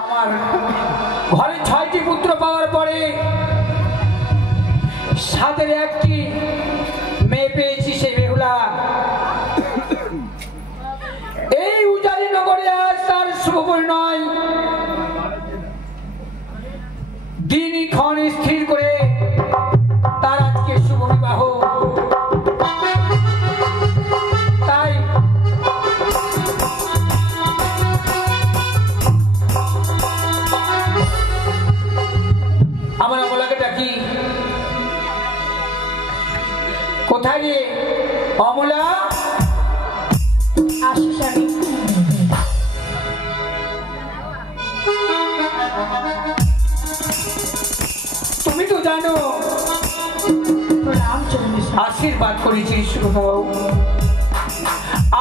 আমার ঘরে 6টি পুত্র পাওয়ার পরে সাথে একটি মেয়ে পেয়েছি, সেই বেহুলা। এই উজানি নগরে আজ তার শুভ পরিণয়। দিনই ক্ষণ স্থির করে তার আজকে শুভ বিবাহ। তাই আমার অমলাকে ডাকি। কোথায় রে অমলা? আসিস আমি। তুমি তো জানো আশীর্বাদ করেছি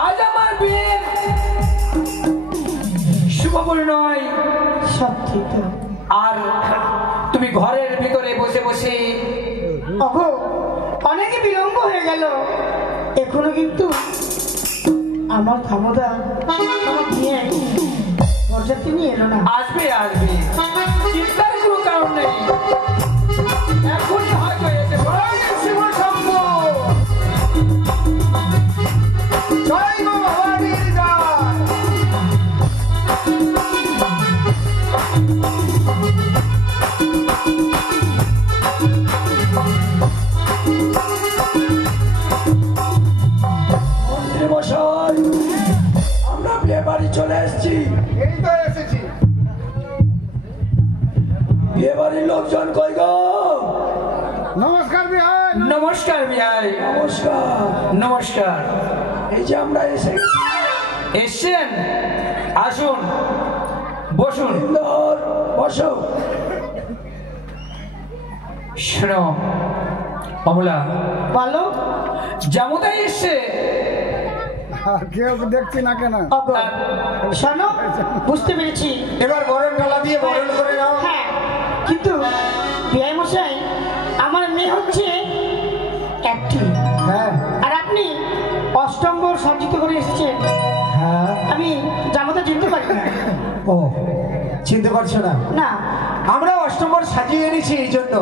আজ আমার বিয়ের শুভ পরিণয়। সত্যি তো। আর তুমি ঘরের ভিতরে বসে বসে ওগো, অনেক বিলম্ব হয়ে গেল, এখনো কিন্তু আমার থামোদা আমার বিয়ে বরযাত্রী নিয়ে এলো না। আসবে আসবে, চিন্তার কোনো কারণ নেই। এখনই হয়তো এসে শিব শম্ভু। জয় মা ভবানীর জয়। মন্ত্রী মশাই, আমরা বিয়ে বাড়ি চলে এসেছি। এই তো এসেছি। বিয়ে বাড়ির লোকজন কই গো? নমস্কার বিহার। নমস্কার বিহাই। নমস্কার। নমস্কার। এই যে আমরা এসে গেছি। এসছেন, আসুন বসুন। সুন্দর বসো। শোনো অমলা, বলো। জামুদাই এসছে। কেউ দেখছি না কেন? ওগো, শোনো, বুঝতে পেরেছি। এবার বরণ ডালা দিয়ে বরণ করে নাও। হ্যাঁ, কিন্তু বিয়ে মশাই, আমার মেয়ে হচ্ছে একটি, হ্যাঁ আর আপনি অষ্টম্বর সজ্জিত করে এসেছেন। হ্যাঁ। আমি জামাতা চিনতে পারি না। ও, চিনতে পারছো না? না। আমরা অষ্টমবার সাজিয়ে এনেছি এই জন্য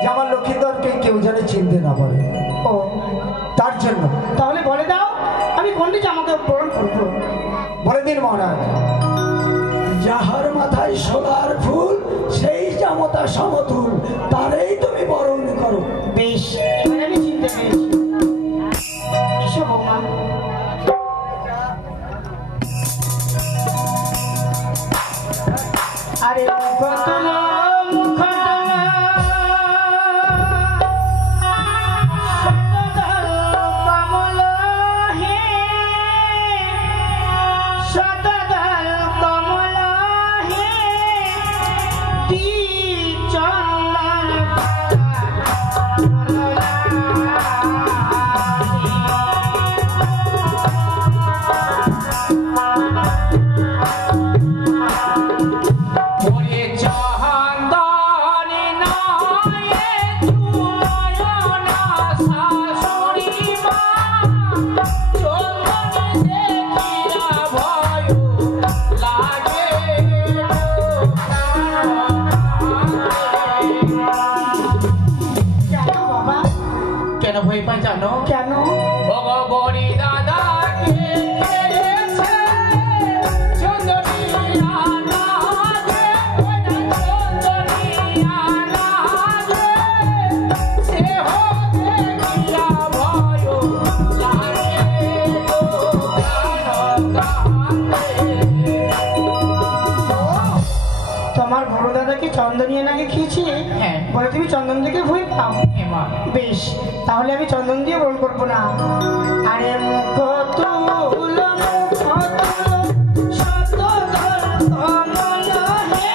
যে আমার লক্ষ্মীধরকে কেউ যেন চিনতে না পারে। ও, তার জন্য। তাহলে বলে দাও আমি কোনটি জামাকে বরণ করবো। বলে দিন মহারাজ। যাহার মাথায় সোলার ফুল সেই জামতা সমতুল, তারেই তুমি বরণ করো। বেশ, এবার আমি চিনতে পেরেছি। এসো বৌমা। আরে কত ভয় পাই জানো কেন? ভগবরী দাদা তোমার বড় দাদাকে চন্দনিয়া নাকি খেয়েছি। হ্যাঁ। বলে তুমি চন্দন থেকে ভয় পাও। বেশ, তাহলে আমি চন্দন দিয়ে বরণ করবো না। আরে মুখ তুলো, মুখ তুলো, শতদল কমল হে,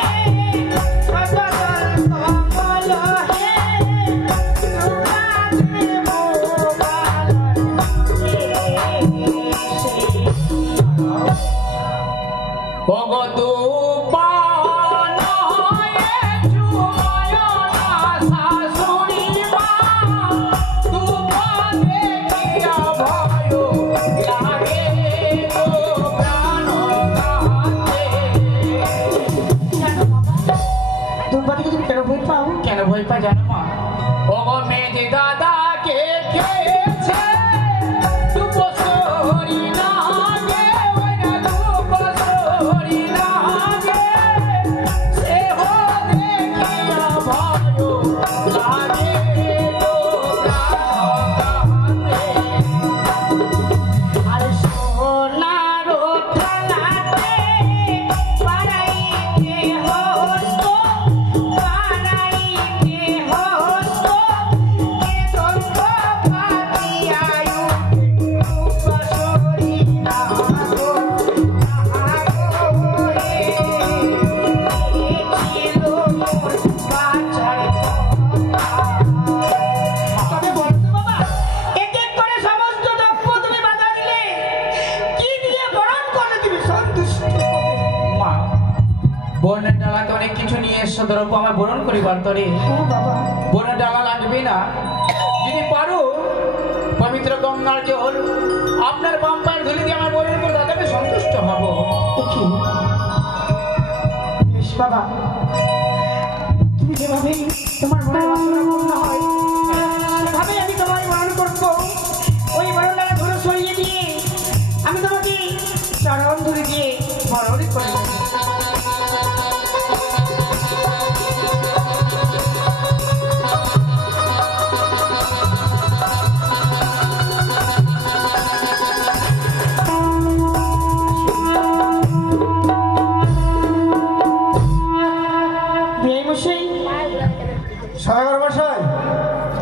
শতদল কমল হে, সুভাদ্রে মোবালন ভগত শাশুড়ি মা, তুমি ভয় পাই জানো মা? ও গো মেয়ে দাদা কে খেয়েছে দুপসরি নাগে, ওই না দুপসরি নাগে, সে হো দেখিয়া ভয় লাগে তো প্রাণ কাঁদে। আর সোনার থালাতে বাড়াইতে হস্ত, বাড়াইতে হস্ত, এ দন্ত পাতিয়ায় রূপসরি নাগো, নাগো রে, এ ছিল মোর বাঁচার কথা। তবে বলতো বাবা, এক এক করে সমস্ত দ্রব্য তুমি বাধা দিলে, কি দিয়ে বরণ করে তুমি সন্তুষ্ট হবে? মা, বনের ডালাতে অনেক কিছু নিয়ে এসছো, দ্রব্য আমার বরণ করিবার তরে হ্যাঁ বাবা, বনের ডালা লাগবে না। যদি পারো পবিত্র গঙ্গার জল আপনার বাম পায়ের ধুলি দিয়ে আমার বরণ করে দাদা, আমি সন্তুষ্ট হব। দেখি বেশ বাবা, তুমি যেভাবে তোমার মনের বাসনা পূর্ণ হয় সেভাবে আমি তোমার বরণ করবো। ওই বরণটা ধরে সরিয়ে দিয়ে আমি তোমাকে চরণ ধরে দিয়ে বরণ করে দেবো। বিয়ে মশাই, সদাগর মশাই,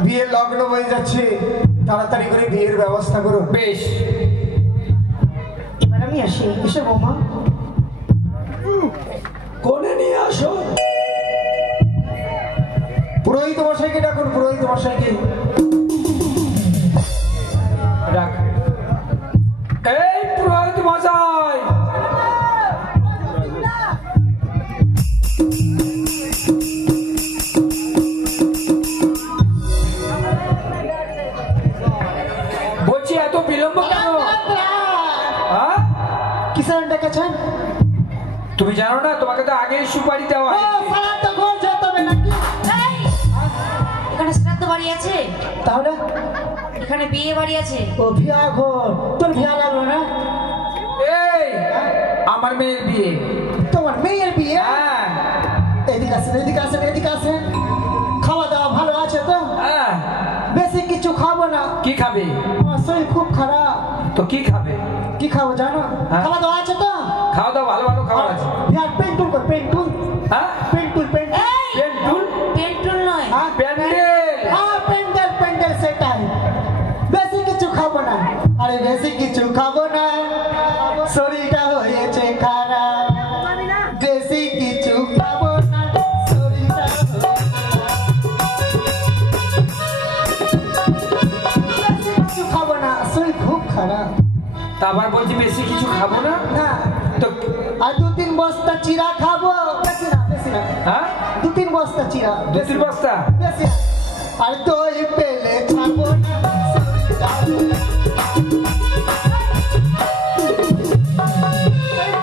বিয়ের লগ্ন হয়ে যাচ্ছে, তাড়াতাড়ি করে বিয়ের ব্যবস্থা করুন। বেশ, এবার আমি আসি। এসো বৌমা। কোণে নিয়ে আসো। পুরোহিত মশাইকে ডাকুন, পুরোহিত মশাইকে। রাখ। এই পুরোহিত মশাই, বলছি এত বিলম্ব কেন? হ্যাঁ? কিসের ডেকেছেন? তুমি জানো না তোমাকে তো আগেই সুপারি দেওয়া ও, হয়েছে। পাড়া তো ঘর যেতে হবে নাকি? এই, এখানে শ্রাদ্ধ বাড়ি আছে, তাহলে এখানে বিয়ে বাড়ি আছে। ও ভিয়া ঘর, তোর ভিয়া লাগলো না? এই আমার মেয়ের বিয়ে। তোমার মেয়ের বিয়ে? হ্যাঁ এদিকে আসেন, এদিকে আসেন, এদিকে আসেন। খাওয়া দাওয়া ভালো আছে তো? হ্যাঁ। বেশি কিছু খাবো না, কি খাবে? আমার শরীর খুব খারাপ। তো কি খাবে? কি খাবো জানো? হ্যাঁ। খাওয়া দাওয়া আছে তো? খাওয়া দাওয়া ভালো ভালো খাবার আছে। ভিয়ার পেন্টুল কর, পেন্টুল, হ্যাঁ, পেন্টুল, পেন্টুল। এই, পেন্টুল, পেন্টুল নয়, হ্যাঁ, প্যান্ডেল। হ্যাঁ, প্যান্ডেল, প্যান্ডেল সেটাই। বেশি কিছু খাবো না, আরে বেশি কিছু খাবো না, শরীরটা হয়েছে খারাপ। বেশি কিছু খাবো না, শরীরটা হয়েছে খারাপ। বেশি কিছু খাবো না, শরীর খুব খারাপ। তা আবার বলছি বেশি কিছু খাবো না। না, তো আর 2-3 বস্তা চিরা খাবো। বেশি না, বেশি না, হ্যাঁ, 2-3 বস্তা চিরা। 2-3 বস্তা। বেশি না। আর দই পেলে খাবো না, শরীরটা হয়েছে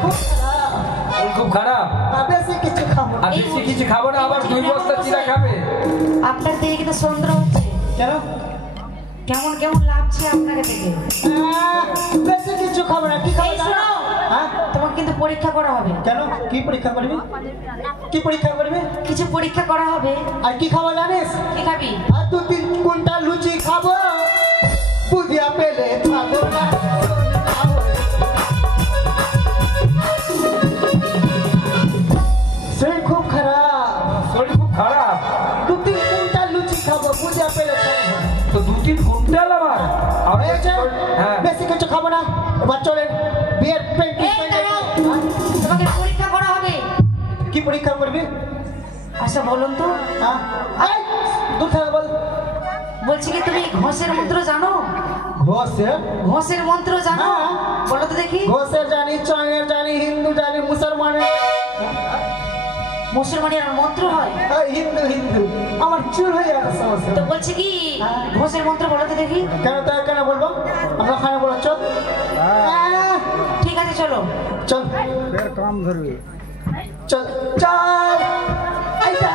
খুব খারাপ। শরীর খুব খারাপ। আর বেশি কিছু খাবো না। আর বেশি কিছু খাবো না, আবার 2 বস্তা চিরা খাবে। আপনার দিকে কিন্তু সন্দেহ হচ্ছে, কেন? কেমন কেমন লাগছে আপনাকে দেখে। বেশি কিছু খাবো না। কি খাবো এই জানো? শোনো, হ্যাঁ? তোমাকে কিন্তু পরীক্ষা করা হবে। কেন? কি পরীক্ষা করবি? কি পরীক্ষা করবি? কিছু পরীক্ষা করা হবে। আর কি খাবো জানিস? কি খাবি? আর 2-3 কুইন্টাল লুচি খাবো, বুঝিয়া পেলে খাবো না। শরীর খুব খারাপ। শরীর খুব খারাপ। 2-3 কুইন্টাল লুচি খাবো, বুঝিয়া পেলে খাবো না। তো 2-3 কুইন্টাল আবার। আর হয়েছে? হ্যাঁ, বেশি কিছু খাবো না। এবার চলেন বিয়ের এই দাঁড়াও, তোমাকে পরীক্ষা করা হবে। কি পরীক্ষা করবি? আচ্ছা বলুন তো, হ্যাঁ? এই, দূর থেকে বল। বলছি কি তুমি ঘোষের মন্ত্র জানো? ঘোষের? ঘোষের মন্ত্র জানো? হ্যাঁ। বলো তো দেখি। ঘোষের জানি, চঙের জানি, হিন্দু জানি, মুসলমানের। মুসলমানের মন্ত্র হয়। হিন্দু হিন্দু আমার চুল হয়ে যাবে সমস্যা। তো বলছি কি ঘোষের মন্ত্র বলো তো দেখি। কেন তাই কেন বলবো? আমরা খানে বলো চল। ঠিক আছে চলো। চল কাম ধরবে। চল চল। এইটা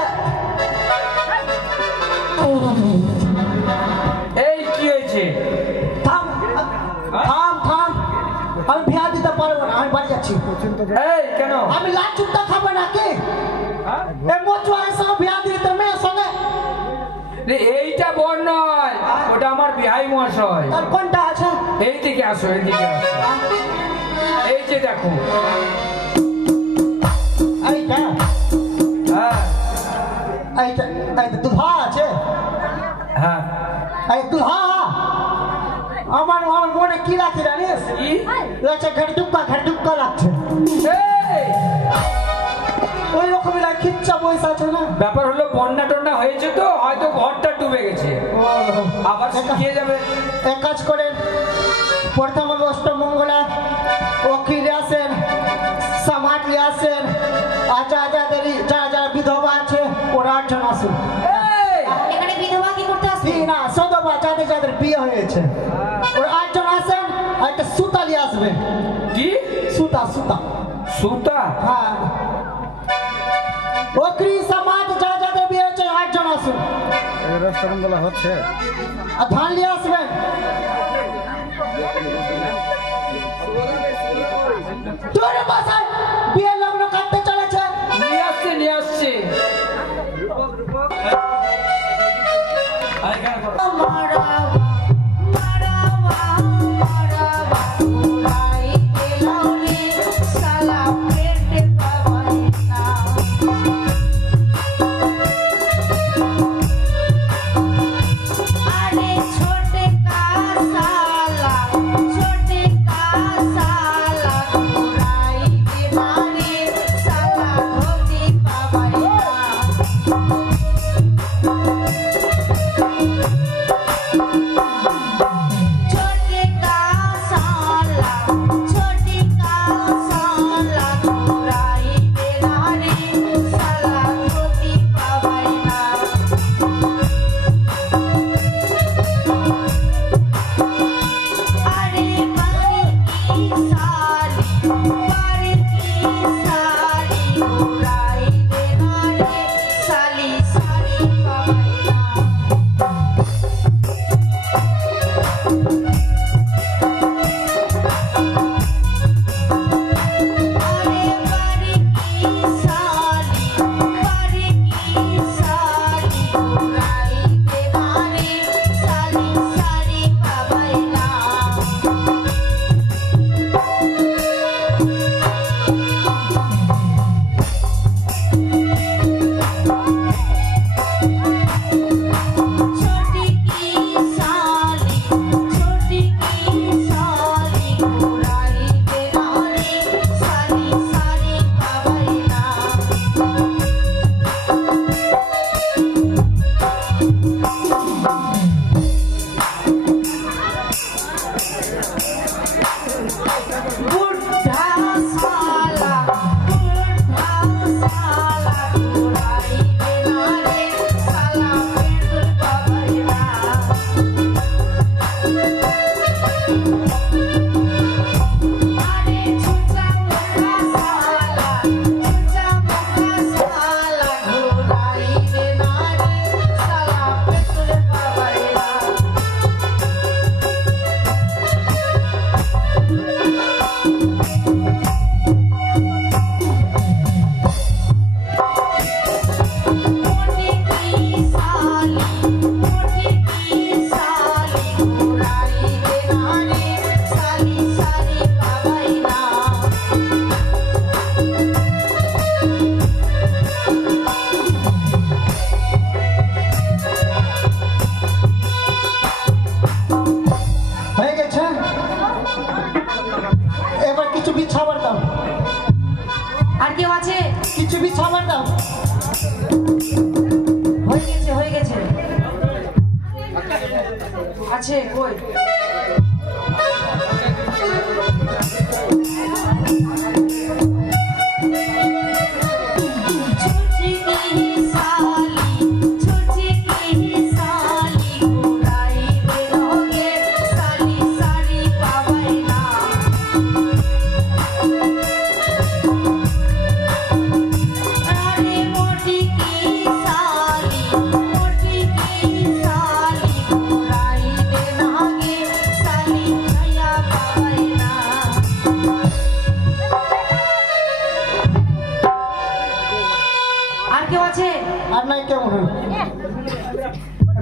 বর নয়, ওটা আমার বিহাই মহাশয়। আর কোনটা আছে? এই দিকে আসো, এই দিকে আসো। এই যে দেখো। এইটা হ্যাঁ এইটা এইটা দুধা আছে। হ্যাঁ। এই দুধা আমার আমার মনে কি লাগছে জানিস? কি লাগছে ঘাড় লাগছে। এই, ওই রকমই লাগে, খিচ্চা পয়সা আছে না। ব্যাপার হলো বন্যা টন্যা হয়েছে তো, হয়তো ঘরটা ডুবে গেছে, আবার শুকিয়ে যাবে। এক কাজ করেন, প্রথম অষ্টমঙ্গলা ওকিল আসেন, সমাধি আসেন, আচার্যদেরই যারা বিধবা আছে ওরা 8 জন আসুন। এই, এখানে বিধবা কি করতে আসবে? না সদবা যাদের বিয়ে হয়েছে ওরা 8 জন আসেন। আর একটা সুতালি আসবে। কি সুতা সুতা? হ্যাঁ, ওকরি সমাজ যাদের বিয়ে হয়েছে 8 জন আসুন। রষ্টমঙ্গলা হচ্ছে। আর ধান নিয়ে আসবেন। তোর বাসায় বিয়ে লগ্ন কাটতে চলেছে। নিয়ে আসছে, নিয়ে আসছে। আছে কই?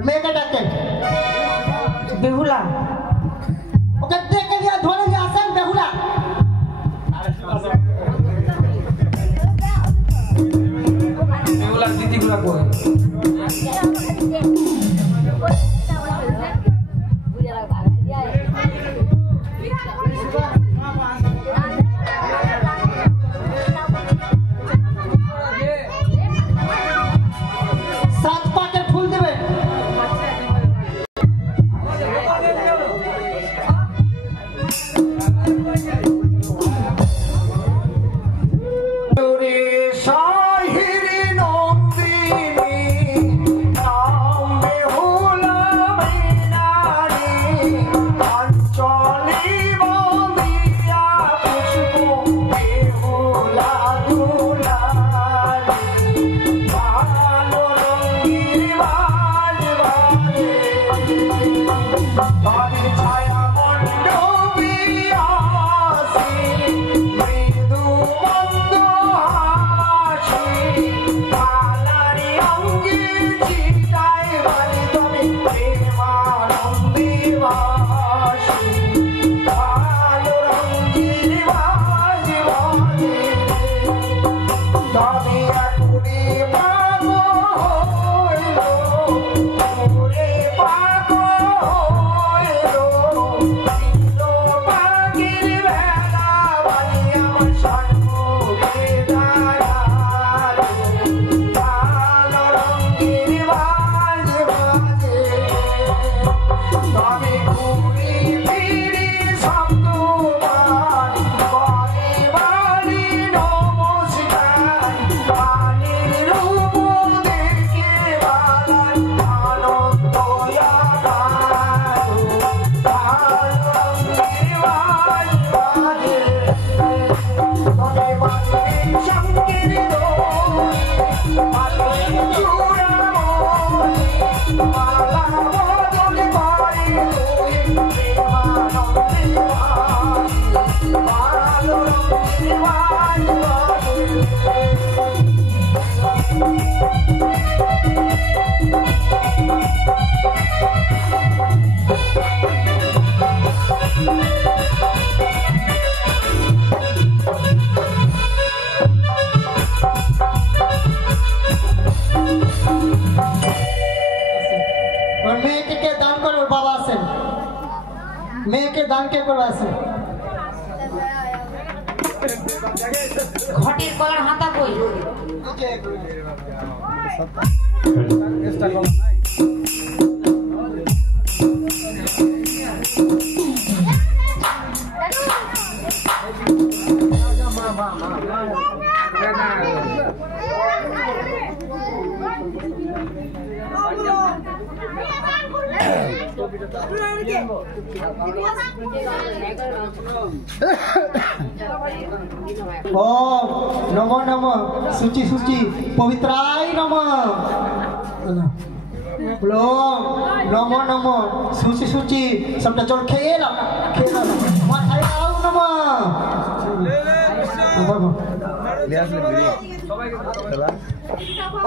মেয়েকে ডাকেন। বেহুলা ওকে ডেকে নিয়ে ধরে নিয়ে আসেন বেহুলা। এগুলা দিদিগুলা কই? সাত পাকের ফুল দেবে। মেয়েকে কে দান করবে? বাবা আছেন। মেয়েকে দান কে করবে? আছেন। ঘটির কলার হাতা কই? ओम नमो नमः शुचि शुचि पवित्राय नमः। ओम नमो नमः शुचि शुचि सबटा जल खेल माथाय आओ नमः।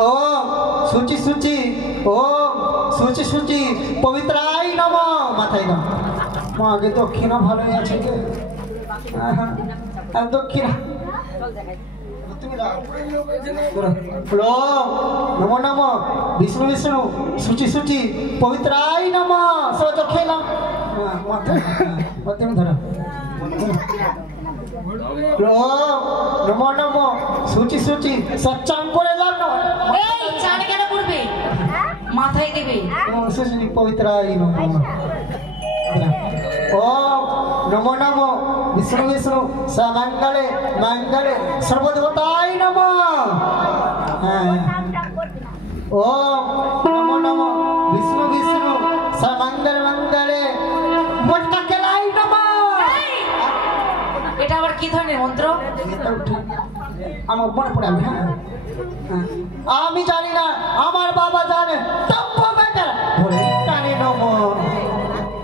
ओम शुचि शुचि ओम शुचि शुचि पवित्राय नमः। माथाय दाও। মা আগে দক্ষিণা ভালোই আছে কে? আর দক্ষিণা नमो नमः विष्णु विष्णु शुचि शुचि पवित्राय नमः। सब तो खेला मध्यम धरा। नमो नमः शुचि शुचि सच्चांग করে দাও না। এই চান কেন করবে? মাথায় দেবে। शुचि पवित्राय नमः। ओम नमो नमो विष्णु विष्णु समंगले मंगले सर्वदेवताय नमः। ओम नमो नमो विष्णु विष्णु समंगले मंगले मोटका केलाई नमः। এটা আবার কি ধরনের মন্ত্র? আমার মনে পড়ে আমি জানি না, আমার বাবা জানে। তপ্প বেটা ধরে টানে নমঃ।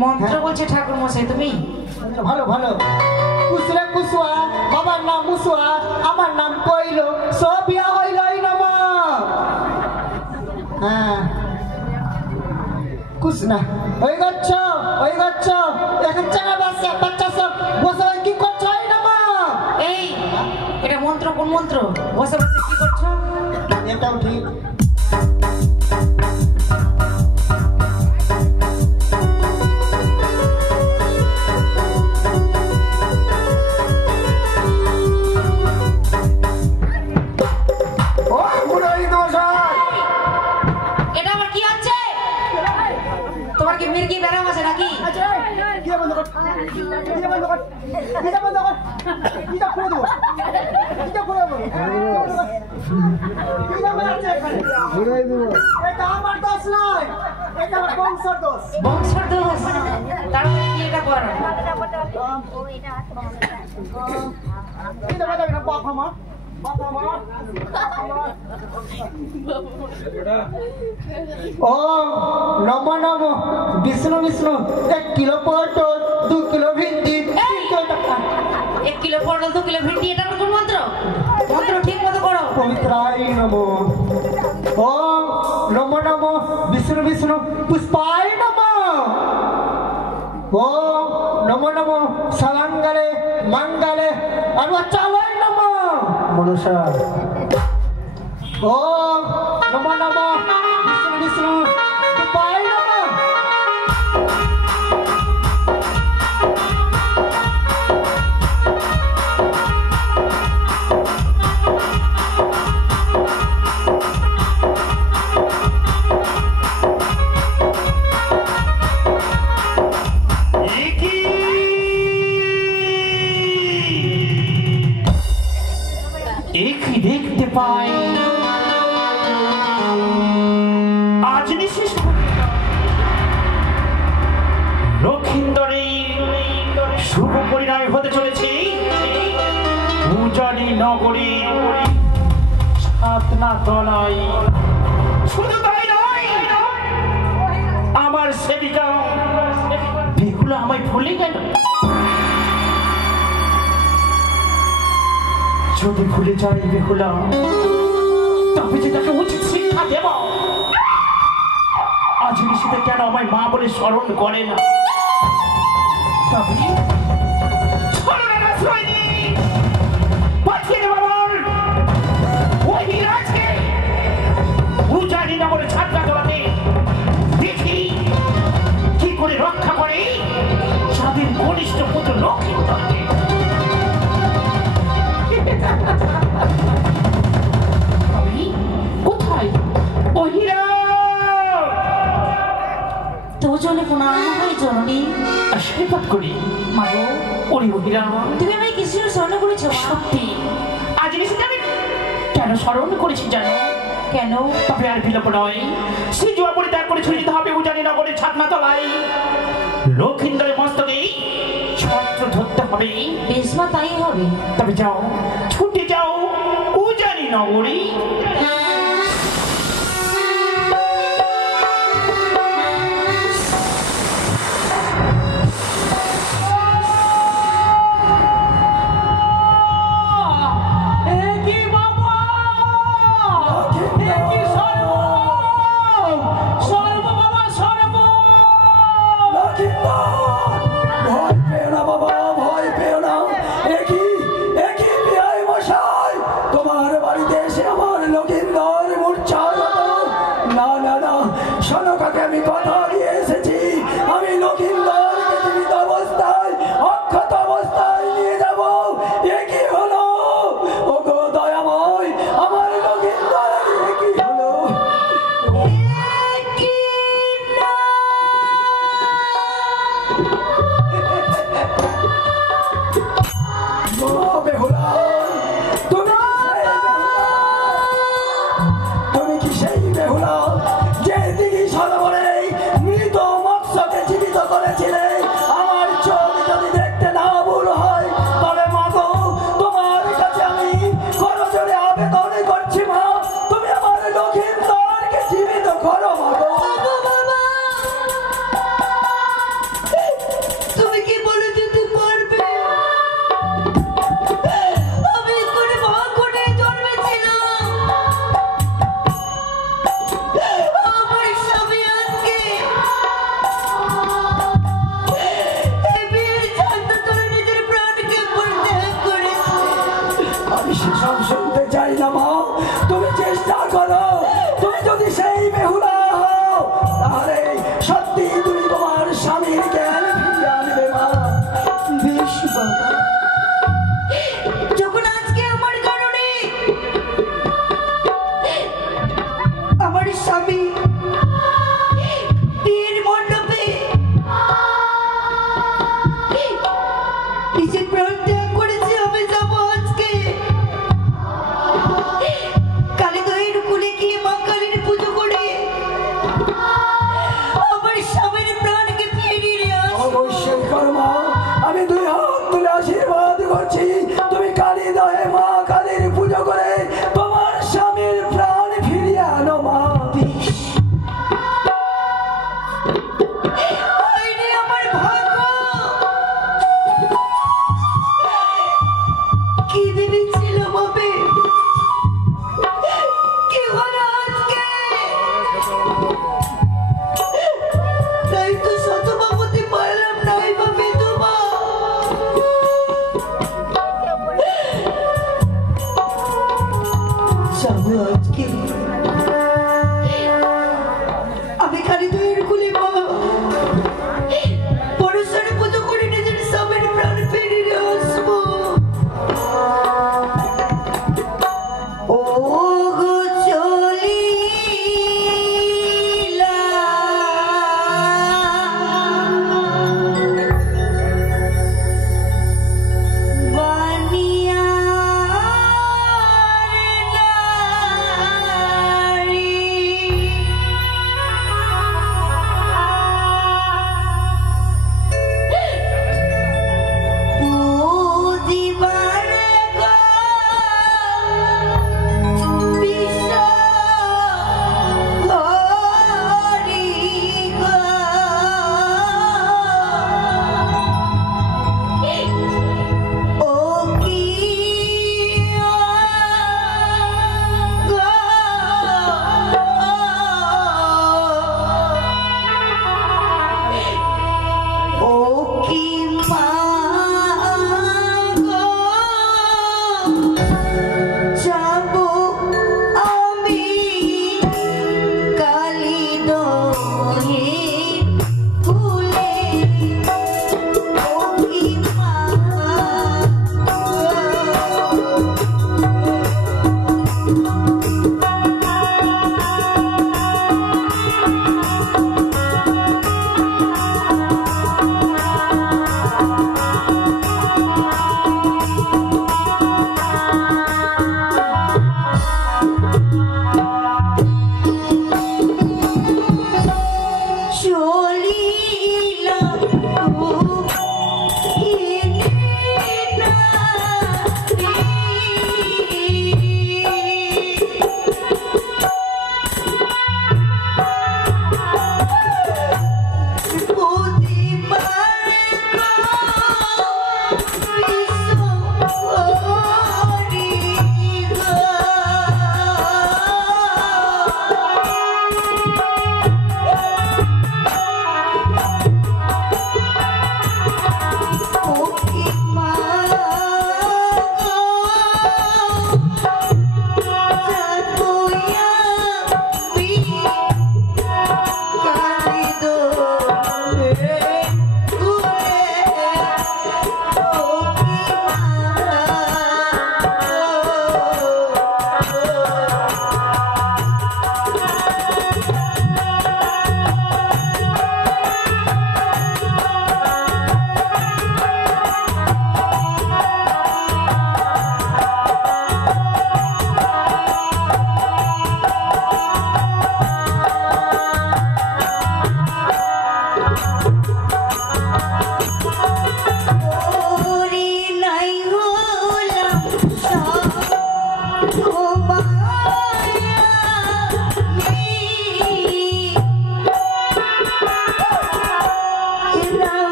মন্ত্র বলছে ঠাকুর মশাই তুমি? ভালো ভালো। কুসরে কুসুয়া বাবার নাম মুসুয়া, আমার নাম কইল সবিয়া হইলই নমঃ। হ্যাঁ বুঝ না ওই গচ্ছ এক জায়গা বাচ্চা সব বসে কি করছো এই না মা এই এটা মন্ত্র কোন মন্ত্র বসে বসে কি করছো এটাও ঠিক এটা আবার কি আছে তোমার কি মির্গি বেরাম আছে নাকি বংশর দোষ তার মানে কি এটা করো ओम नमो नमो विष्णु विष्णु 1 किलो पटल 2 किलो भिंडी 3 किलो টাকা 1 কিলো পটল 2 কিলো ভিন্ডি এটা কোন মন্ত্র মন্ত্র ঠিক মতো করো पवित्राय नमो ओम नमो नमो विष्णु विष्णु पुष्पाय नमो ओम नमो नमो सर्वांगले मंगले अरुणाचलाय नमो मनसा ओम नमो नमो विष्णु विष्णु पुष्पाय नमो একই দেখতে পাই আজ নিশিস লক্ষিন্দরে শুভ পরিণামে হতে চলেছে উজানি নগরী ছাতনা তলায় শুধু তাই নয় আমার সেবিকা বেহুলা আমায় ভুলে গেল যদি ভুলে যাই বেহুলা তবে যে তাকে উচিত শিক্ষা দেব আজ নিশিতে কেন আমায় মা বলে স্মরণ করে না তবে স্মরণের আশ্রয় নিয়ে পাঠিয়ে দেব আমার ওই বিরাজকে উজানি নগরে ছাত্রা তোলাতে দেখি কি করে রক্ষা করে স্বাধীন ঘনিষ্ঠ পুত্র লক্ষ্মীন্দরকে কোথায় ওহিরা তোজনে প্রণাম হয় জননী আশীর্বাদ করি মাগো ওরে ওহিরা তুমি আমায় কিসের স্মরণ করেছো মা? সত্যি আজ নিশিতে আমি কেন স্মরণ করেছি জানো কেন তবে আর বিলম্ব নয় সেই জুয়া পরিত্যাগ করে ছুটে যেতে হবে উজানি নগরের ছাতনা তলায় লক্ষিন্দরের মস্তকে ছত্র ধরতে হবে বেশ মা তাই হবে তবে যাও ছুটে যাও উজানি নগরী ভয় পেও না বাবা, ভয় পেও না। একই বিআই মশাই, তোমার বাড়িতে এসে আমার লক্ষিন্দর চেষ্টা করো। তুমি যদি সেই বেহুলা হও তাহলে সত্যি তুমি তোমার স্বামীর জ্ঞান ফিরিয়ে আনবে মা। বেশ বাবা, যখন আজকে আমার কারণে আমার স্বামী বিয়ের মণ্ডপে নিজের প্রাণ ত্যাগ করেছে, আমি যাবো আজকে কালী দয়ের কুলে গিয়ে মা কালীর পুজো করে আমার স্বামীর প্রাণকে ফিরিয়ে নিয়ে আসবো। অবশ্যই করো মা, আমি দুই হাত তুলে আশীর্বাদ করছি তুমি কালী দয়ে মা কালীর পুজো করে তোমার স্বামীর প্রাণ ফিরিয়ে আনো মা। আইরে আমার ভাগ্য, কি ভেবেছিলাম হবে, কি হলো আজকে? তাই তো শতমা হতে পারলাম না, বা বিধবা। যাবো আজকে আমি খালি দইয়ের কুলে মা পরশ্বরে পুজো করে নিজের স্বামীর প্রাণ ফিরিয়ে আসবো। ও গো চলিলা বানিয়া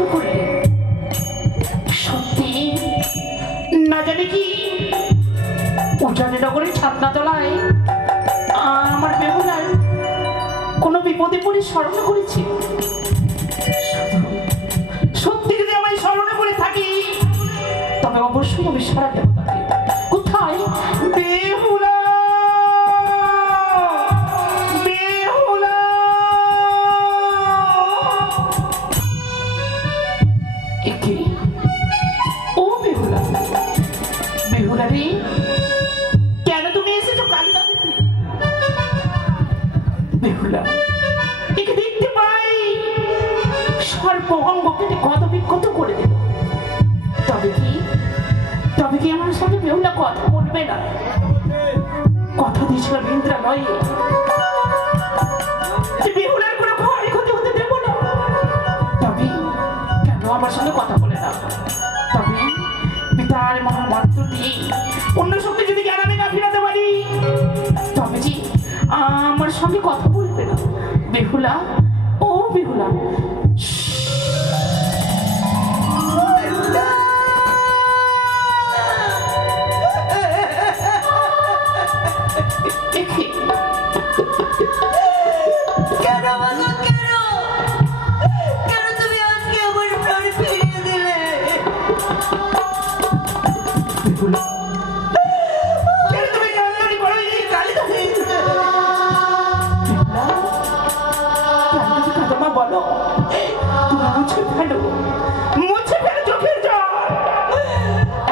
স্মরণ করলে সত্যি না জানি কি উজানি নগরের ছাদনা তলায় আমার বেহুলার কোনো বিপদে পড়ে স্মরণ করেছি। সত্যি যদি আমায় স্মরণ করে থাকি তবে অবশ্যই আমি সারা দেব তাকে। কোথায়? বেহুলা, বেহুলা, একে ও বেহুলা, বেহুলা রে, কেন তুমি এসেছো কালিকা দিতে? বেহুলা, একে দেখতে পাই সর্ব অঙ্গ কেটে কত বিক্ষত করে দিল। তবে কি আমার সাথে বেহুলা কথা বলবে না? কথা দিয়েছিলাম ইন্দ্রালয়ে বেহুলার কোনো ক্ষয়ক্ষতি হতে দেবো না। তবে কেন আমার সঙ্গে কথা বলে না? তবে পিতার মহামন্ত্র দিয়ে অন্য শক্তি যদি জ্ঞান আমি না ফিরাতে পারি তবে জি আমার সঙ্গে কথা বলবে না। বেহুলা, ও বেহুলা,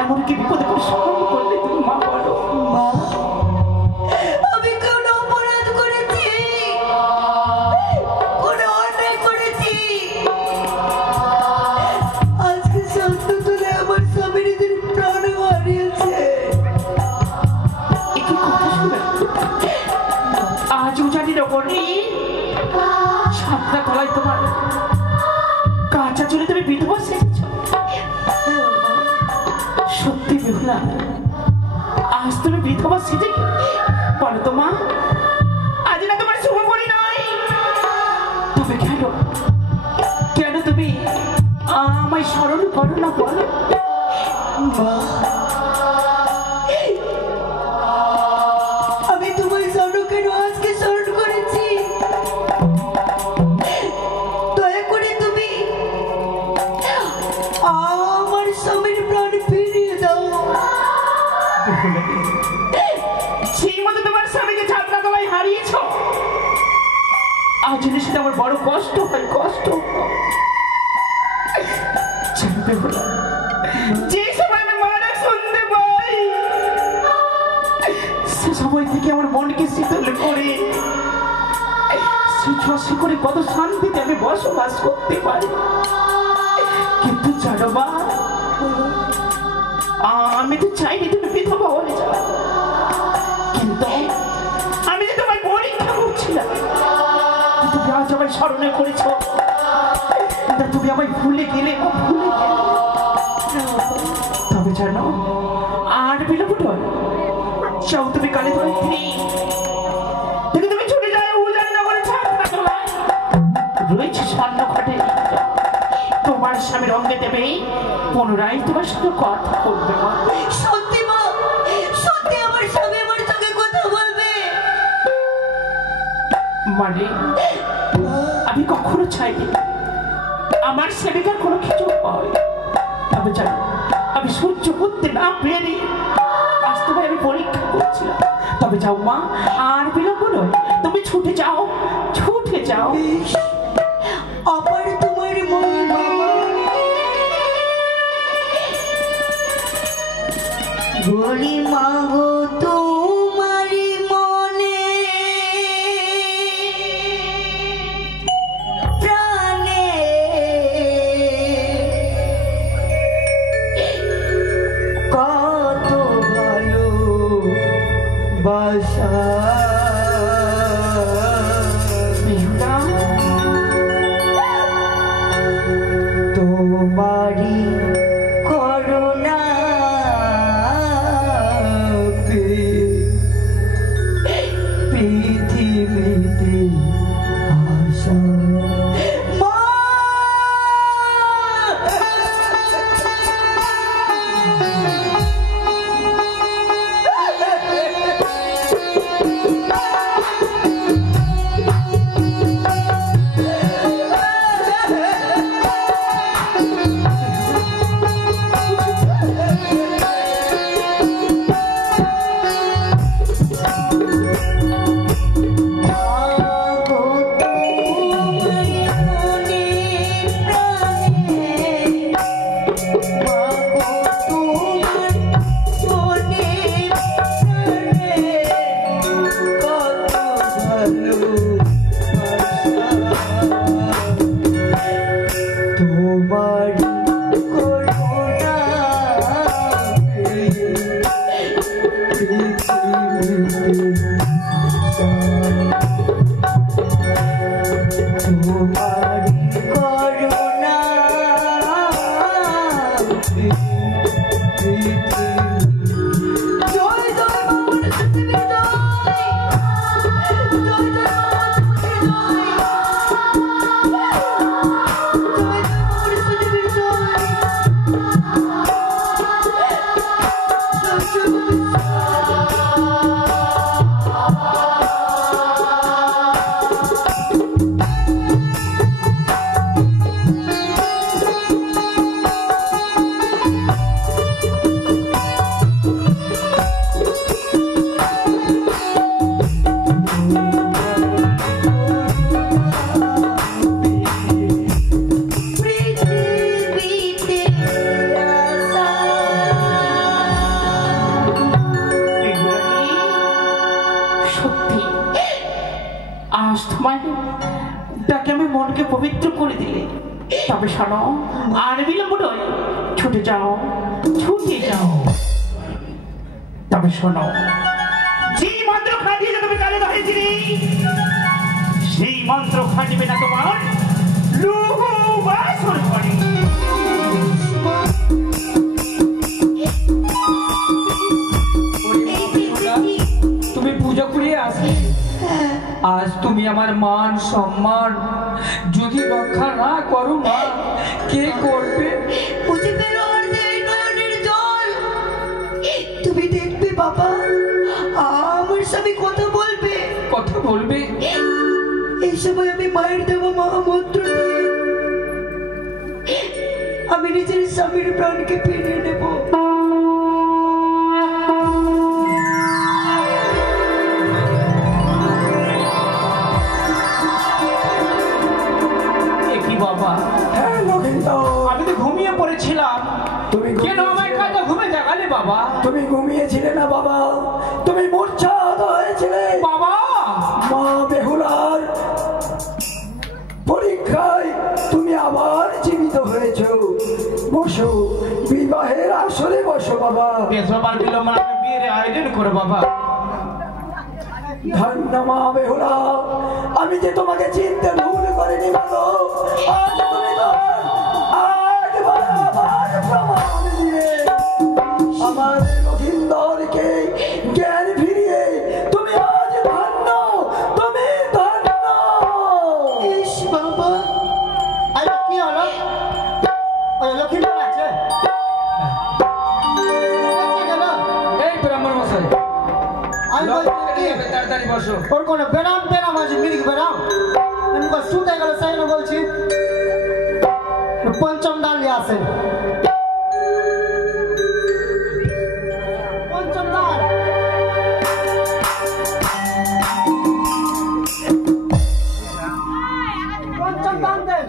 এমনকি বিপদে স্মরণ করলে তুমি মা বলো। আমি কোন অপরাধ করেছি? কোন অন্যায় করেছি? আজকে সত্য তুলে আমার স্বামীর প্রাণ হারিয়েছে। আজও জানি নগরী সাতটা তলায় তোমার কাঁচা চুলে তুমি বিধবা সেজেছ। সত্যি বেহুলা, আজ তুমি বিধবা সেজে বলো তো মা, আজ না তোমার শুভ করি নয়? তবে কেন তুমি আমায় স্মরণ করো না বলো? আমি তোমার স্মরণ কেন আজকে স্মরণ করেছি? দয়া করে তুমি আমার স্বামীর প্রাণ ফিরিয়ে দাও। সেই মতো তোমার স্বামীকে ছাত্রা তলায় হারিয়েছ। আজ সেটা আমার বড় কষ্ট হয়, কষ্ট। যে সময় আমি মারা শুনতে পাই সে সময় থেকে আমার মনকে শীতল করে সে করে কত শান্তিতে আমি বসবাস করতে পারি। কিন্তু জানো মা, আমি তো চাইনি তুমি বিধবা হয়ে যাও, কিন্তু আমি যে তোমার পরীক্ষা করছিলাম। তুমি আজ আমায় স্মরণে করেছ, তুমি আমায় ভুলে গেলে। তবে জানো আর বিলম্ব নয়, চাও তুমি কালে ধরিত্রী, তুমি ছুটে যায় উজানি নগরে ছাত্রা তলায় রয়েছে স্বর্ণ ঘটে। তোমার স্বামীর অঙ্গে দেবে পুনরায় তোমার সঙ্গে কথা বলবে। সত্যি মা, সত্যি আমার স্বামী আমার সঙ্গে কথা বলবে? মানে আমি কখনো চাইনি আমার সেবিকার কোনো কিছু হয়। তবে জানো আমি সহ্য করতে না পেরে আজ তোমায় আমি পরীক্ষা করছিলাম। তবে যাও মা, আর বিলম্ব নয়, তুমি ছুটে যাও, ছুটে যাও। আবার তোমার মন বলি মাগো তোমারি মনে প্রাণে কত ভালো বাসা তোমারি করুণা পৃথিবীতে আশা পবিত্র করে দিলে। তবে শোনো, আর বিলম্ব নয়, ছুটে যাও, ছুটে যাও। তবে শোনো, যে মন্ত্র খাটিয়ে তুমি কালে ধরেছিলে, সেই মন্ত্র খাটিবে না তোমার লৌহ বাসর ঘরে। তুমি পূজা করে আসলে, আজ তুমি আমার মান সম্মান যদি রক্ষা না করো মা, কে করবে? বুঝে পেলো নয়নের জল। তুমি দেখবে বাবা, আমার স্বামী কথা বলবে। কথা বলবে? এই সময় আমি মায়ের দেওয়া মহামন্ত্র দিয়ে আমি নিজের স্বামীর প্রাণকে ফিরিয়ে নেব। বাবা, আমি তো ঘুমিয়ে পড়েছিলাম, তুমি কেন আমার কাছে ঘুমে জাগালে বাবা? তুমি ঘুমিয়েছিলে না বাবা, তুমি মূর্ছাহত হয়েছিলে বাবা। মা বেহুলার পরীক্ষায় তুমি আবার জীবিত হয়েছ। বসো, বিবাহের আসরে বসো বাবা। বেশ বাবার বিলম্ব না, বিয়ের আয়োজন করো বাবা। ধন্য মা বেহুলা, আমি যে তোমাকে চিনতে ভুল করিনি বলো। আজ তুমি আজ প্রমাণ দিয়ে আমার লক্ষিন্দরকে জ্ঞান ফিরিয়ে তুমি আজ ধন্য, তুমি ধন্য। ইস বাবা, আরে কি হলো? ওই লক্ষ্মীন্দর আছে? এই ব্রাহ্মণ মশাই, আমি বলছি কি, তাড়াতাড়ি বসো। ওর কোনো বেরাম আছে, মিরিক বেরাম। আমি শুতে গেলে সাই না বলছি, পঞ্চম দান নিয়ে আসে। পঞ্চম দান। পঞ্চম দান দেন।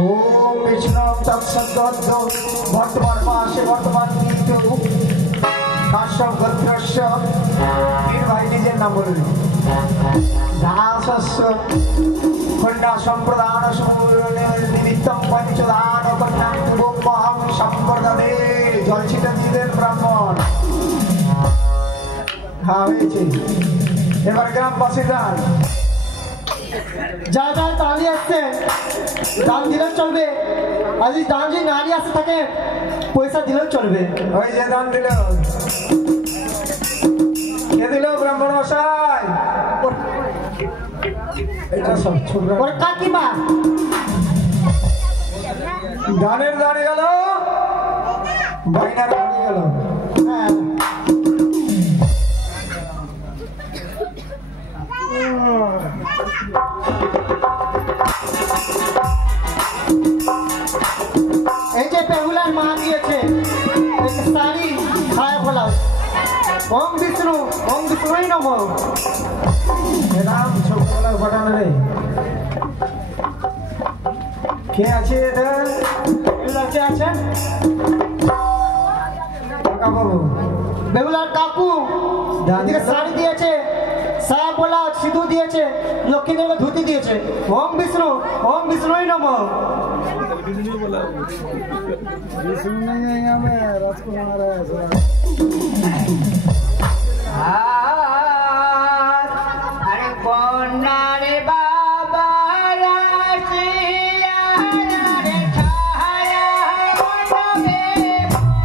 ওম বিষ্ণু তৎসদ্গত বর্তমান মাসে বর্তমান গীত কাশ্যপ গোত্রস্য। বীর ভাই নিজের নাম বলুন। দাসস্য কন্যা সম্প্রদান নিমিত্তম পঞ্চদান কন্যাং তুভ্যম সম্প্রদানে। জল ছিটা দিলেন ব্রাহ্মণ। হ্যাঁ, হয়েছে। এবার গ্রামবাসী যান। যা যা তাড়ি আসছে, দাম দিলেও চলবে। আজ দাম যদি নারী আসতে থাকে, পয়সা দিলেও চলবে। ওই যে দান দিল, কে দিল? ব্রাহ্মণ মশাই। এটা সব ছোটরা ওর কাকিমা দানের দাঁড়িয়ে গেল, বাইনার দাঁড়িয়ে গেল। হ্যাঁ, এই যে বেহুলার মা দিয়েছে একটা শাড়ি, ছায়া ব্লাউজ। ওম বিষ্ণু, ওম বিষ্ণুই নমঃ। এরাম ছোটবেলার ঘটনা রে। কে আছে এটা? বেহুলার কে আছেন? কাকাবাবু। বেহুলার কাকু এদিকে শাড়ি দিয়েছে, ছায়া ব্লাউজ, সিঁদুর দিয়েছে, লক্ষ্মীদেবকে ধুতি দিয়েছে। ওম বিষ্ণু, ওম বিষ্ণুই নমঃ। আরে কন্যারে বাবা রাশিয়া রে ছায়া মণ্ডপে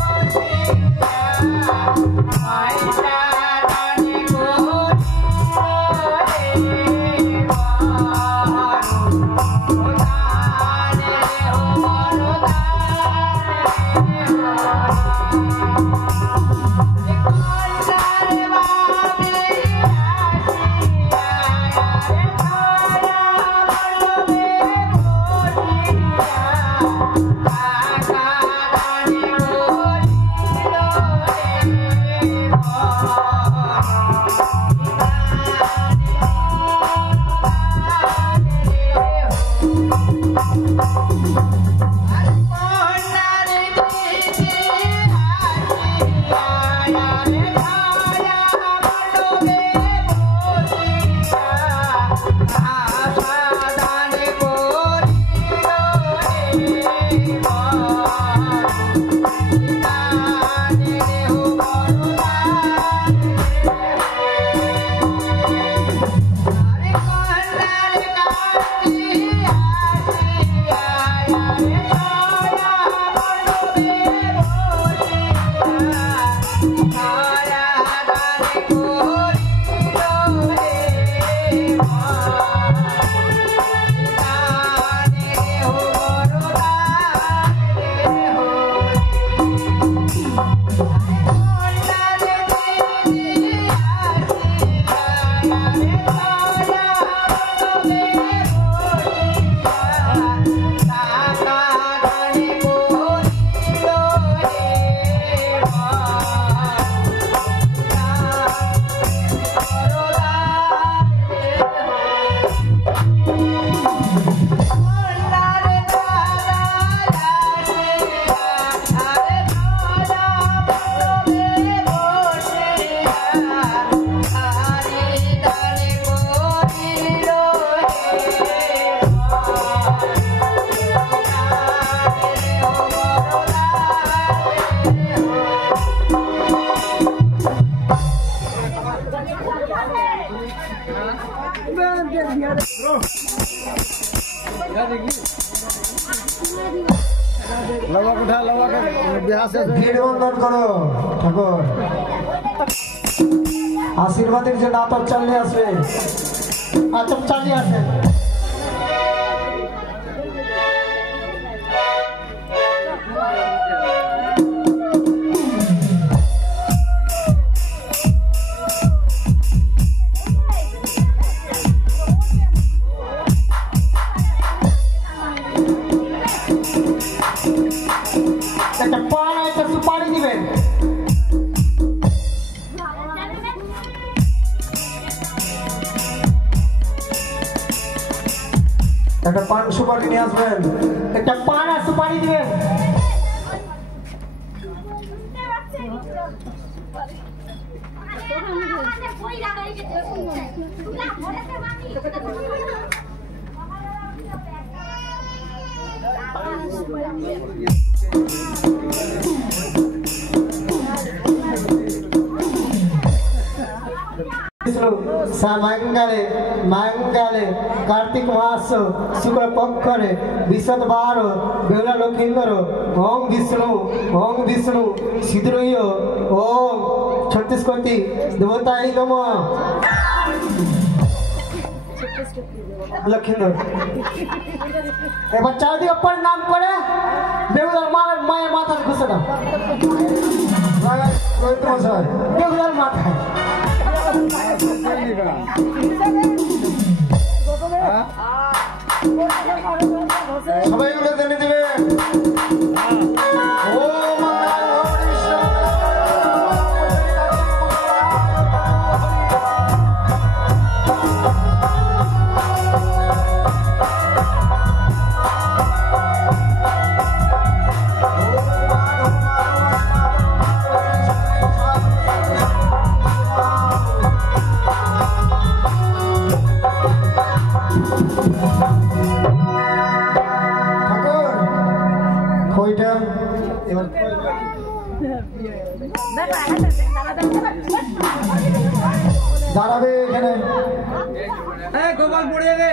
বসিয়া আইলা রানী গোরে বারুদানে হরদানে কন্যারে বাবা ভিড় বন্ধন করো ঠাকুর। আশীর্বাদের জন্য আতপ চালিয়ে আসবে। আতপ চালিয়ে আসে। একটা পান একটা সুপারি দিবেন। একটা পান সুপারি নিয়ে আসবেন। একটা পান আর সুপারি দিবেন। সামঙ্গলে মঙ্গলে কার্তিক মাস শুক্ল পক্ষরে বিশদবার বেলা লক্ষিন্দর ওম বিষ্ণু সিদ্ধরয় ওম ছত্তিশকোটি দেবতাই নম লক্ষিন্দর। এবার চারিদিকে প্রণাম করে বেহুলার মায়ের মাথা ঘুষে দাও। বেহুলার মাথায় সবাই গুলো জেনে দিবেন। দাঁড়াবে এখানে। গোপাল পড়িয়ে দে।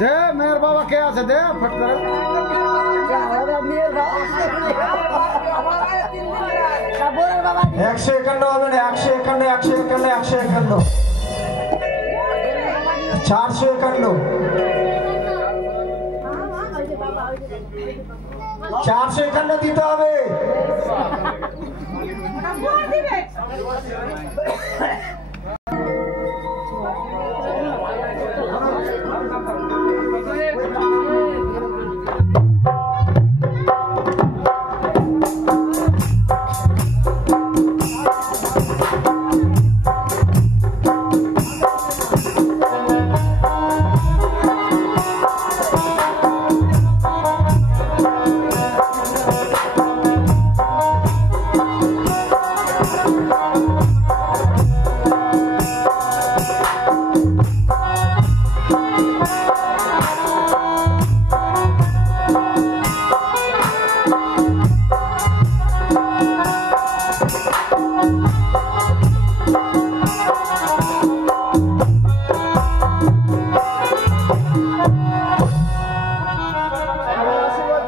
দে মেয়ের বাবা কে আছে দে ফট করে। 151 হবে না 151 151 151 451 451 দিতে হবে।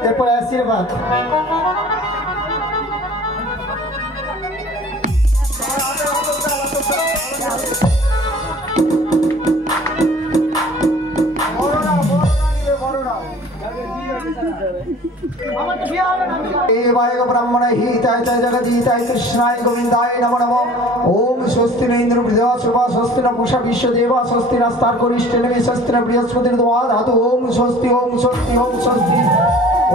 এরপরে আশীর্বাদ। ब्रह्मण हिताय जगदीताय कृष्णाय गोविंदाय नमो नमः। ओम स्वस्ति न इंद्र बृहस्पति स्वस्ति न पूषा विश्वदेवा स्वस्ति नस्तार्कोरिष्टनेमि स्वस्ति न बृहस्पतिर्दवा धातु। ओम स्वस्ति ओम स्वस्ति ओम स्वस्ति।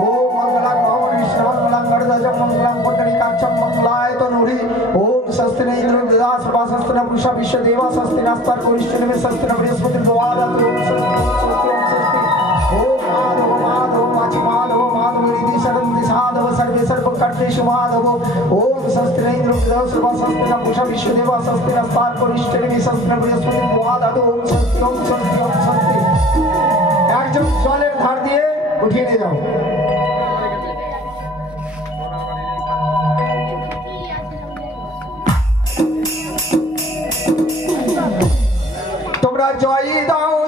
ओम मंगलं भवविष्णु मंगलं गरुडध्वजं मंगलं पुंडरीकाक्षं मंगलाय तनूरि। ओम स्वस्ति न इंद्र बृहस्पति स्वस्ति न पूषा विश्वदेवा स्वस्ति नस्तार्कोरिष्टनेमि स्वस्ति न बृहस्पतिर्दवा धातु। ओम स्वस्ति ओम स्वस्ति ओम स्वस्ति। ओम माधव माधव माची माधव माधव साधव सर्वे सर्व कर्तेषु माधव। ओम स्वस्ति न इंद्र बृहस्पति स्वस्ति न पूषा विश्वदेवा स्वस्ति नस्तार्कोरिष्टनेमि स्वस्ति न बृहस्पतिर्दवा धातु। ओम स्वस्ति ओम स्वस्ति ओम स्वस्ति। একজন জলের ধার দিয়ে উঠিয়ে নিয়ে যাও। জয় দাও